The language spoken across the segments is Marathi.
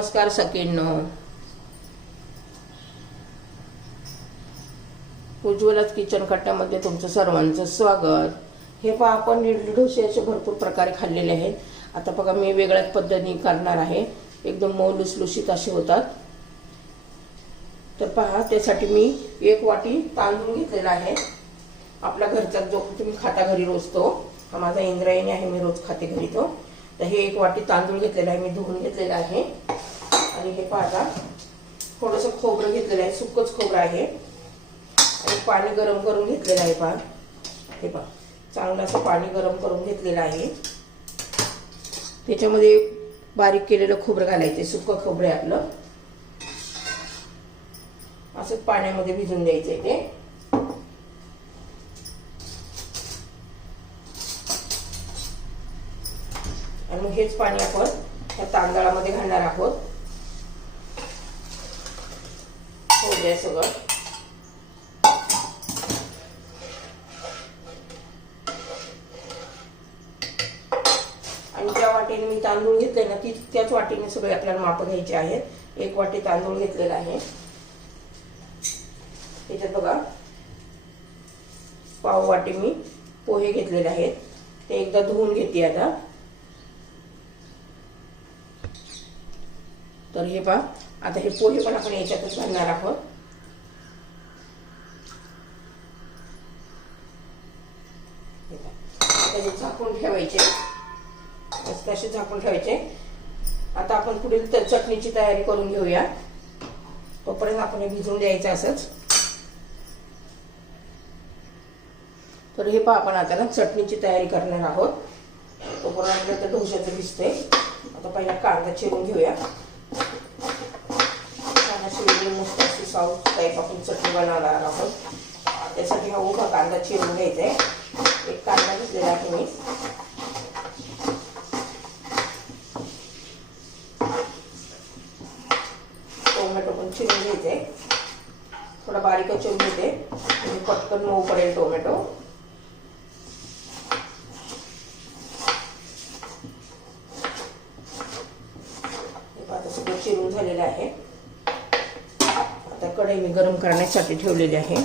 नमस्कार सखींनो. उज्ज्वलाच किचन कट्ट्यामध्ये तुमचं सर्वांचं स्वागत. हे पहा आपण इडली असे भरपूर प्रकारे खाल्लेले आहेत. आता बघा मी वेगळ्याच पद्धतीने करणार आहे. एकदम मऊ लुसलुशीत असे होतात. तर पहा त्यासाठी मी एक वाटी तांदूळ घेतलेला आहे. आपला घरचा जो तुम्ही खाता घरी रोज तो हा माझा इंद्रायणी आहे मी रोज खाते घरी तो. तर हे एक वाटी तांदूळ घेतलेला आहे मी धुवून घेतलेला आहे. आणि हे पाहता थोडंसं खोबरं घेतलेलं आहे. सुकच खोबरं आहे. आणि पाणी गरम करून घेतलेलं आहे पहा. हे पहा. चांगलं असं पाणी गरम करून घेतलेलं आहे. त्याच्यामध्ये बारीक केलेलं खोबरं घालायचं सुकं खोबरं आहे आपलं. असंच पाण्यामध्ये भिजून द्यायचंय ते. आणि मग हेच पाणी आपण त्या तांदळामध्ये घालणार आहोत. हो सगळं. आणि ज्या वाटेने मी तांदूळ घेतले ना ती त्याच वाटेने सगळे आपल्याला माप घ्यायचे आहेत. एक वाटी तांदूळ घेतलेला आहे. त्याच्यात बघा. पाव वाटी मी पोहे घेतलेले आहेत. ते एकदा धुवून घेते आता. तर हे पहा. आता हे पोहे पण आपण याच्यातच घालणार आहोत. पहा. झाकून ठेवायचे. मस्त असे झाकून ठेवायचे. आता आपण पुढील चटणीची तयारी करून घेऊया. तोपर्यंत आपण हे भिजून द्यायचं असंच. तर हे पहा आपण आता ना चटणीची तयारी करणार आहोत. तोपर्यंत आपलं तर डोश्याचं भिजते आता पहिला कांदा चिरून घेऊया. कांदा चिरून मस्त अशी साऊथ टाईप आपण चटणी बनवणार आहोत. त्यासाठी हा उभा कांदा चिरून घ्यायचा आहे. एक कांदा घेतलेला आहे. मी टोमॅटो पण चिरून घ्यायचे. थोडा बारीक चिरून घेते. म्हणजे पटकन मऊ पडेल टोमॅटो आता सगळं चिरून झालेलं आहे. आता कढई मी गरम करण्यासाठी ठेवलेली आहे.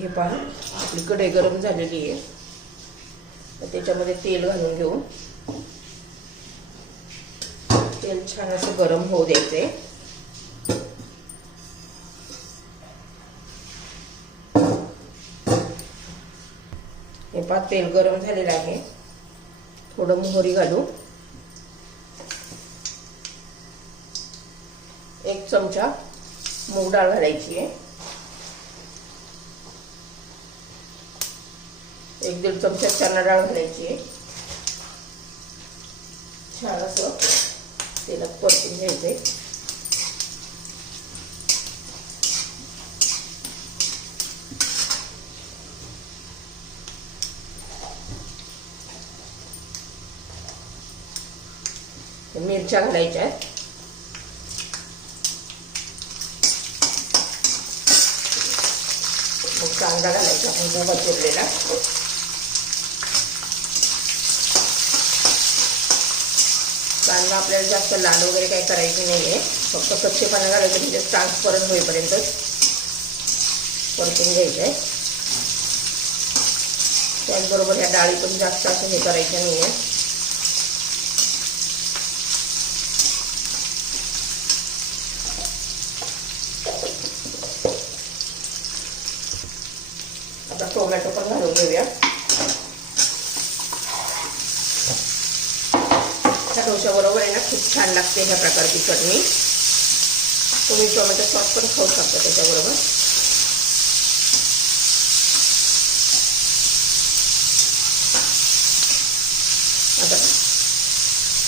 हे पहा आपली कढई गरम झालेली आहे. त्याच्यामध्ये तेल घालून घेऊ. तेल छान असं गरम होऊ द्यायचंय. हे पहा तेल गरम झालेलं आहे. थोडं मोहरी घालू. एक चमचा मूग डाळ घालायची आहे. एक दीड चमचा चणा डाळ घालायची. आहे छान असं तेलात परतून घ्यायचंय. मिरच्या घालायच्या आहेत. मग कांदा घालायचा कांदा गोबा कांदा आपल्याला जास्त लाल वगैरे काही करायची नाही आहे फक्त कच्चेपणा घालायचं म्हणजे ट्रान्सपरंट होईपर्यंत परतून घ्यायचं आहे त्याचबरोबर ह्या डाळी पण जास्त असं हे करायचं नाही आहे आता टोमॅटो पण घालून घेऊया ह्या डोशाबरोबर आहे ना खूप छान लागते ह्या प्रकारची चटणी. तुम्ही टोमॅटो सॉस पण खाऊ शकता त्याच्याबरोबर. आता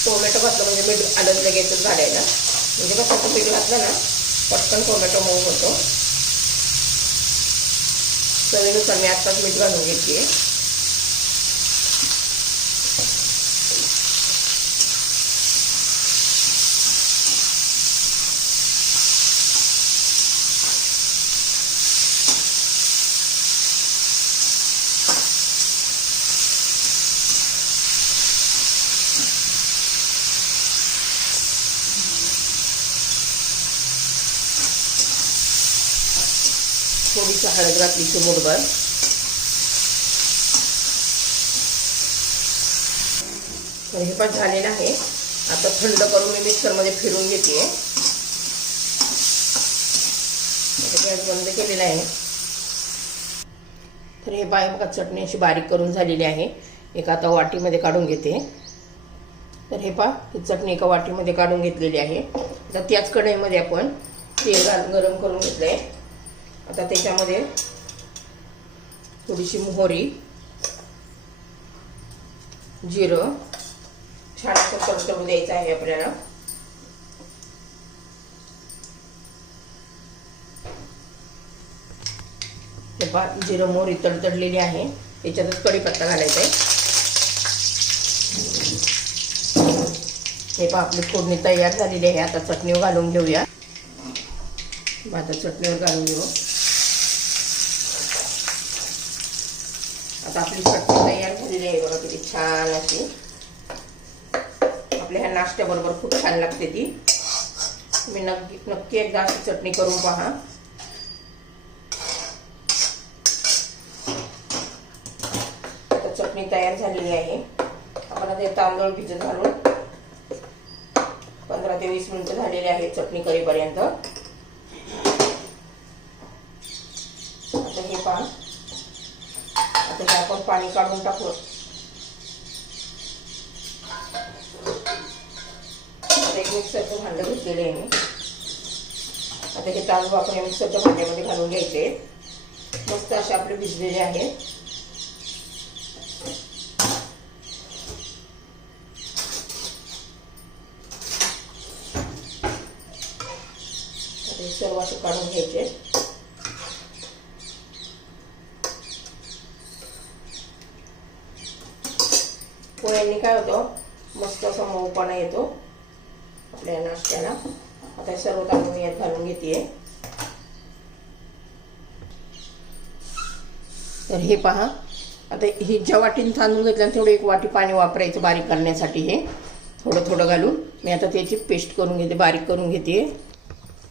टोमॅटो घातलं म्हणजे मीठ आलं लगेचच घालायला म्हणजे कसं मीठ घातलं ना पटकन टोमॅटो मऊ होतो. चवीनुसार मी आत्ताच मीठ घालून घेतली आहे थोडीशी हळद घातली चिमूटभर तर हे पण झालेलं आहे. आता थंड करून मी मिक्सरमध्ये फिरून घेते. गॅस बंद केलेला आहे. तर हे बाय बघा चटणी अशी बारीक करून झालेली आहे. एक आता वाटीमध्ये काढून घेते. तर हे पा ही चटणी एका वाटीमध्ये काढून घेतलेली आहे. आता त्याच कढईमध्ये आपण तेल घालून गरम करून घेतलं आहे आता त्याच्यामध्ये थोडीशी मोहरी जिरं छान असं तडतडू द्यायचं आहे आपल्याला. हे पा जिरं मोहरी तडतडलेली आहे. त्याच्यातच कढीपत्ता घालायचा आहे. हे पा आपली फोडणी तयार झालेली आहे. आता चटणीवर घालून घेऊया. आता चटणीवर घालून घेऊ. आता आपली चटणी तयार झालेली आहे बघा किती छान अशी. आपल्या ह्या नाश्त्याबरोबर खूप छान लागते ती. तुम्ही नक्की नक्की एकदा अशी चटणी करून पहा. आता चटणी तयार झालेली आहे. आपण आता तांदूळ भिजत घालून पंधरा ते वीस मिनिटं झालेले आहे चटणी करीपर्यंत. आता हे पहा. पाणी काढून टाकू. एक मिक्सरचं भांडं घेतलेलं आहे मी. आता हे तांदूळ आपण या मिक्सरच्या भांड्यामध्ये घालून घ्यायचे मस्त असे आपले भिजलेले आहेत. सर्व असे काढून घ्यायचे पोळ्यांनी काय होतं मस्त असा मऊपणा येतो. आपल्या नाश्त्याला. आता सर्व तांदूळ यात घालून घेते तर हे पहा. आता ही ज्या वाटीने तांदूळ घेतलं तेवढं एक वाटी पाणी वापरायचं बारीक करण्यासाठी हे. थोडं थोडं घालून. मी आता त्याची पेस्ट करून घेते बारीक करून घेते.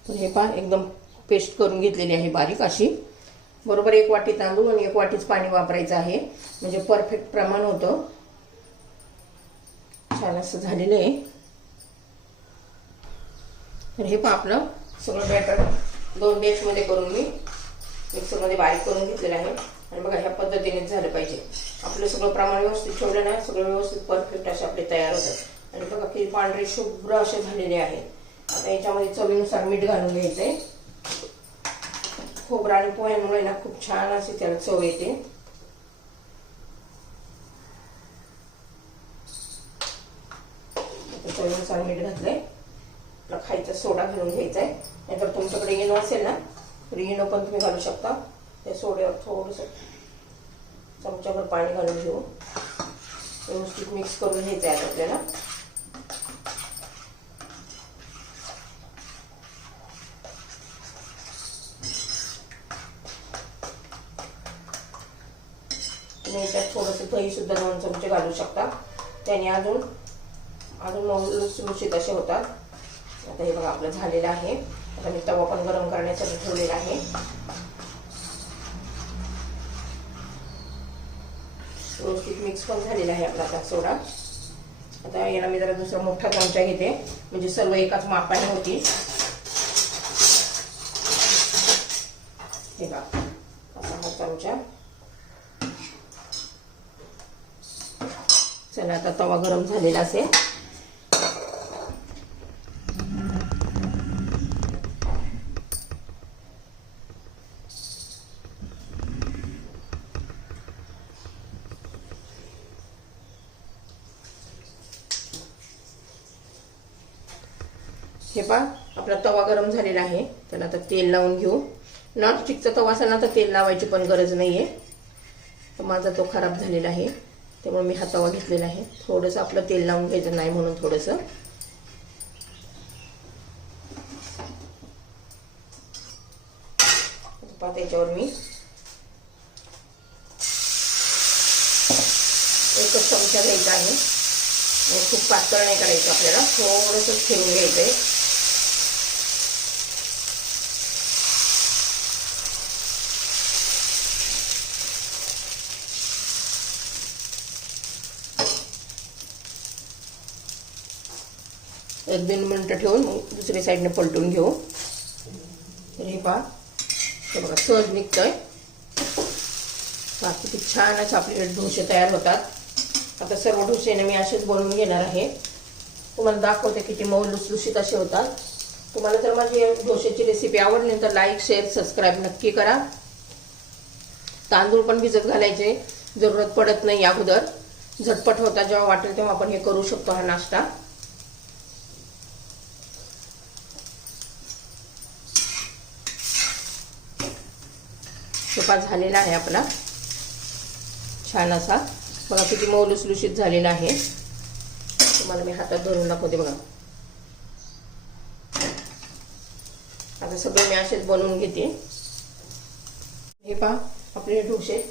तर हे पहा एकदम पेस्ट करून घेतलेली आहे बारीक अशी. बरोबर एक वाटी तांदूळ आणि एक वाटीच पाणी वापरायचं आहे. म्हणजे परफेक्ट प्रमाण होतं. छान असं झालेलं आहे. तर हे पण आपलं सगळं बॅटर दोन बॅचमध्ये करून मी मिक्सरमध्ये बारीक करून घेतलेलं आहे. आणि बघा ह्या पद्धतीनेच झालं पाहिजे. आपलं सगळं प्रमाण व्यवस्थित ठेवलं ना सगळं व्यवस्थित परफेक्ट असे आपले तयार होतात. आणि बघा की पांढरे शुभ्र असे झालेले आहेत आता याच्यामध्ये चवीनुसार मीठ घालून घ्यायचंय. खोबरं आणि पोह्यांमुळे ना खूप छान असे त्याला चव येते. चवीनुसार मीठ घातलंय. आपला खायचा सोडा घालून घ्यायचा आहे नाहीतर तुमच्याकडे इनो असेल ना तर इनो पण तुम्ही घालू शकता. त्या सोड्यावर थोडंसं चमच्यावर पाणी घालून घेऊ. व्यवस्थित मिक्स करून घ्यायचं आहे आपल्याला. तुम्ही थोडंसं दही सुद्धा दोन चमचे घालू शकता. त्याने अजून अजून मऊ लुसलुशीत असे होतात. आता हे बघा आपलं झालेलं आहे. आता मी तवा पण गरम करण्यासाठी ठेवलेला आहे. व्यवस्थित मिक्स पण झालेला आहे आपला आता सोडा. आता याला मी जरा दुसरा मोठा चमचा घेते. म्हणजे सर्व एकाच मापाने होती. हे बघा असा हा चमचा. चला आता तवा गरम झालेला असेल. हे पहा आपला तवा गरम झालेला आहे. त्याला आता तेल लावून घेऊ. नॉनस्टिकचा तवा असेल ना तर तेल लावायची पण गरज नाही आहे माझा तो खराब झालेला आहे. त्यामुळे मी हा तवा घेतलेला आहे. थोडंसं आपलं तेल लावून घ्यायचं नाही म्हणून थोडंसं. पहा त्याच्यावर मी. एकच चमचा घ्यायचा आहे. खूप पातळ नाही करायचं आपल्याला. थोडंसं ठेवून घ्यायचं आहे एक दोन मिनटं ठेवून मग दुसऱ्या साईडने पलटून घेऊ. तर हे पहा. हे बघा सहज निघतंय. बाकी किती छान असे आपले डोसे तयार होतात. आता सर्व डोसेने मी असेच बनवून घेणार आहे. तुम्हाला दाखवते किती मऊ लुसलुशीत असे होतात. तुम्हाला जर माझी डोश्याची रेसिपी आवडली तर लाईक शेअर सबस्क्राईब नक्की करा. तांदूळ पण भिजत घालायचे. जरूरत पडत नाही अगोदर. झटपट होता जेव्हा वाटेल तेव्हा आपण हे करू शकतो हा नाश्ता. सोपा झालेला आहे आपला. छान असा. बघा किती मऊ लुसलुशीत झालेला आहे. तुम्हाला मी हातात धरून दाखवते बघा. आता सगळे मी असेच बनवून घेते. हे पहा आपले डोसे.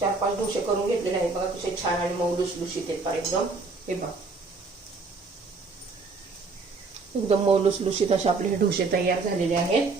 चार पाच डोसे करून घेतलेले आहेत. बघा कसे छान आणि मऊ लुसलुशीत आहेत पहा एकदम. हे पहा. एकदम मऊ लुसलुशीत असे आपले हे डोसे तयार झालेले आहेत.